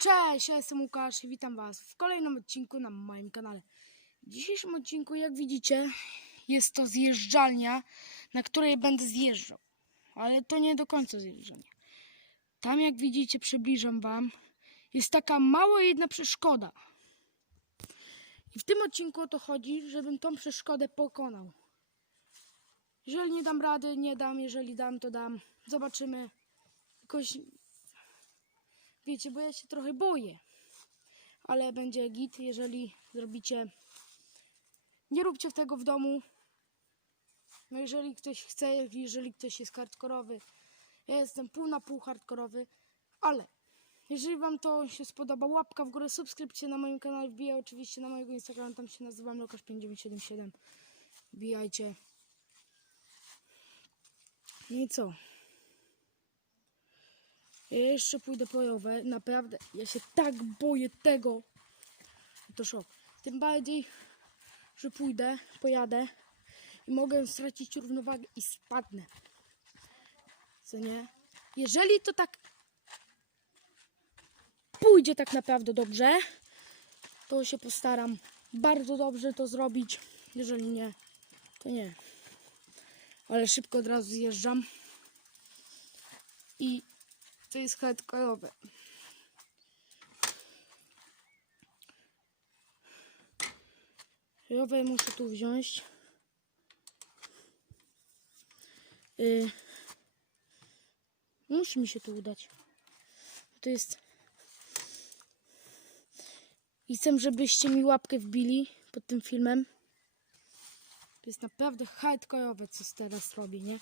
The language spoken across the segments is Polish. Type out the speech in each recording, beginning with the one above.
Cześć, ja jestem Łukasz i witam Was w kolejnym odcinku na moim kanale. W dzisiejszym odcinku, jak widzicie, jest to zjeżdżalnia, na której będę zjeżdżał. Ale to nie do końca zjeżdżalnia. Tam, jak widzicie, przybliżam Wam, jest taka mała jedna przeszkoda. I w tym odcinku o to chodzi, żebym tą przeszkodę pokonał. Jeżeli nie dam rady, nie dam. Jeżeli dam, to dam. Zobaczymy. Jakoś Wiecie, bo ja się trochę boję. Ale będzie git, jeżeli zrobicie. Nie róbcie tego w domu. No jeżeli ktoś chce, jeżeli ktoś jest hardkorowy. Ja jestem pół na pół hardkorowy, ale jeżeli wam to się spodoba, łapka w górę, subskrypcja na moim kanale, wbijaj oczywiście na mojego Instagrama, tam się nazywam Lukasz5977. Wbijajcie. No i co? Ja jeszcze pójdę po rower. Naprawdę, ja się tak boję tego. To szok. Tym bardziej, że pójdę, pojadę i mogę stracić równowagę i spadnę. Co nie? Jeżeli to tak pójdzie tak naprawdę dobrze, to się postaram bardzo dobrze to zrobić. Jeżeli nie, to nie. Ale szybko od razu zjeżdżam. I to jest hardkorowe. Rower muszę tu wziąć. Yy. Musi mi się to udać. To jest... I chcę, żebyście mi łapkę wbili pod tym filmem. To jest naprawdę hardkorowe, co teraz robię, nie?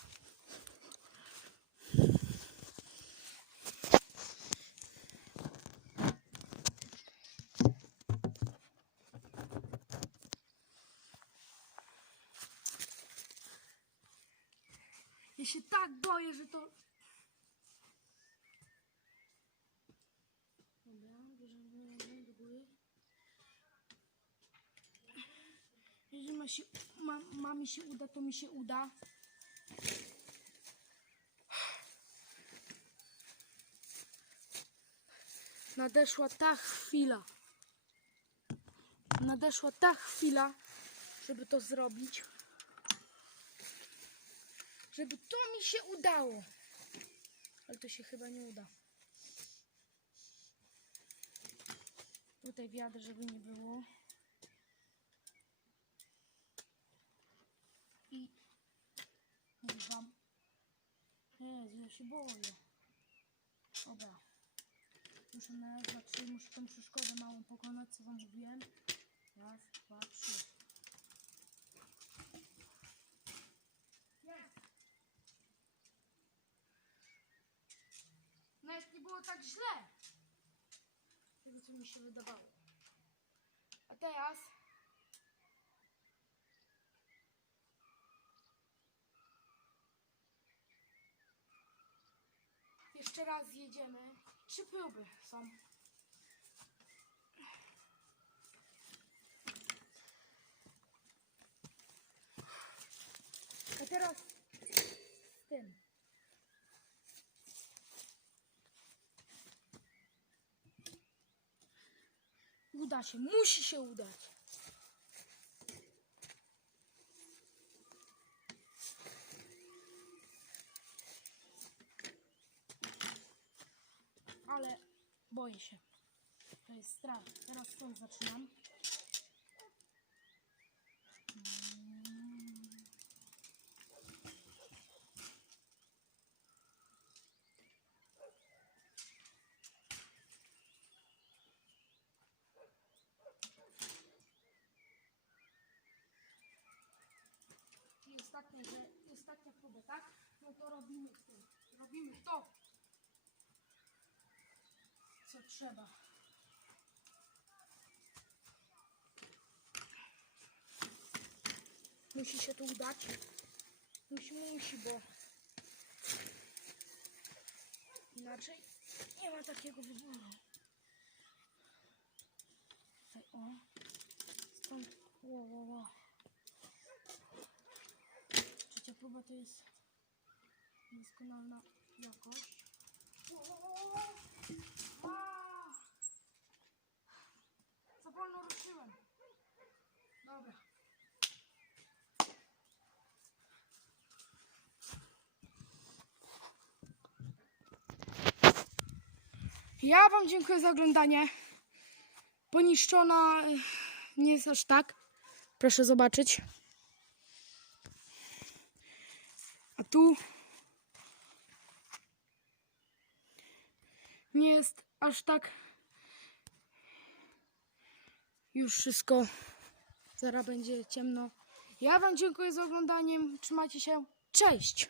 Ja się tak boję, że to. Dobra, bierzemy do góry. Jeżeli ma, się, ma, ma mi się uda, to mi się uda. Nadeszła ta chwila. Nadeszła ta chwila, żeby to zrobić żeby to mi się udało. Ale to się chyba nie uda. Tutaj wiadę, żeby nie było. I mówię wam. Jezu, ja się boję. Dobra. Muszę na raz, muszę tą przeszkodę małą pokonać, co wam mówiłem. Raz, dwa, trzy. Jest! Nawet nie było tak źle. Tego co mi się wydawało. A teraz. Jeszcze raz jedziemy. Trzy próby są. A teraz z tym. Uda się, musi się udać. Ale boję się. To jest strach. Teraz stąd zaczynam. Że i ostatnia próba, tak? No to robimy to. Robimy to. Co trzeba. Musi się to udać. Musi, musi, bo inaczej nie ma takiego wyboru. Tutaj, o. Stąd, ło, ło, ło. to jest doskonalna jakość. Za wolno ruszyłem. Dobra. Ja wam dziękuję za oglądanie. Poniszczona y, nie jest aż tak. Proszę zobaczyć. A tu nie jest aż tak. Już wszystko. Zaraz będzie ciemno. Ja Wam dziękuję za oglądanie. Trzymajcie się. Cześć!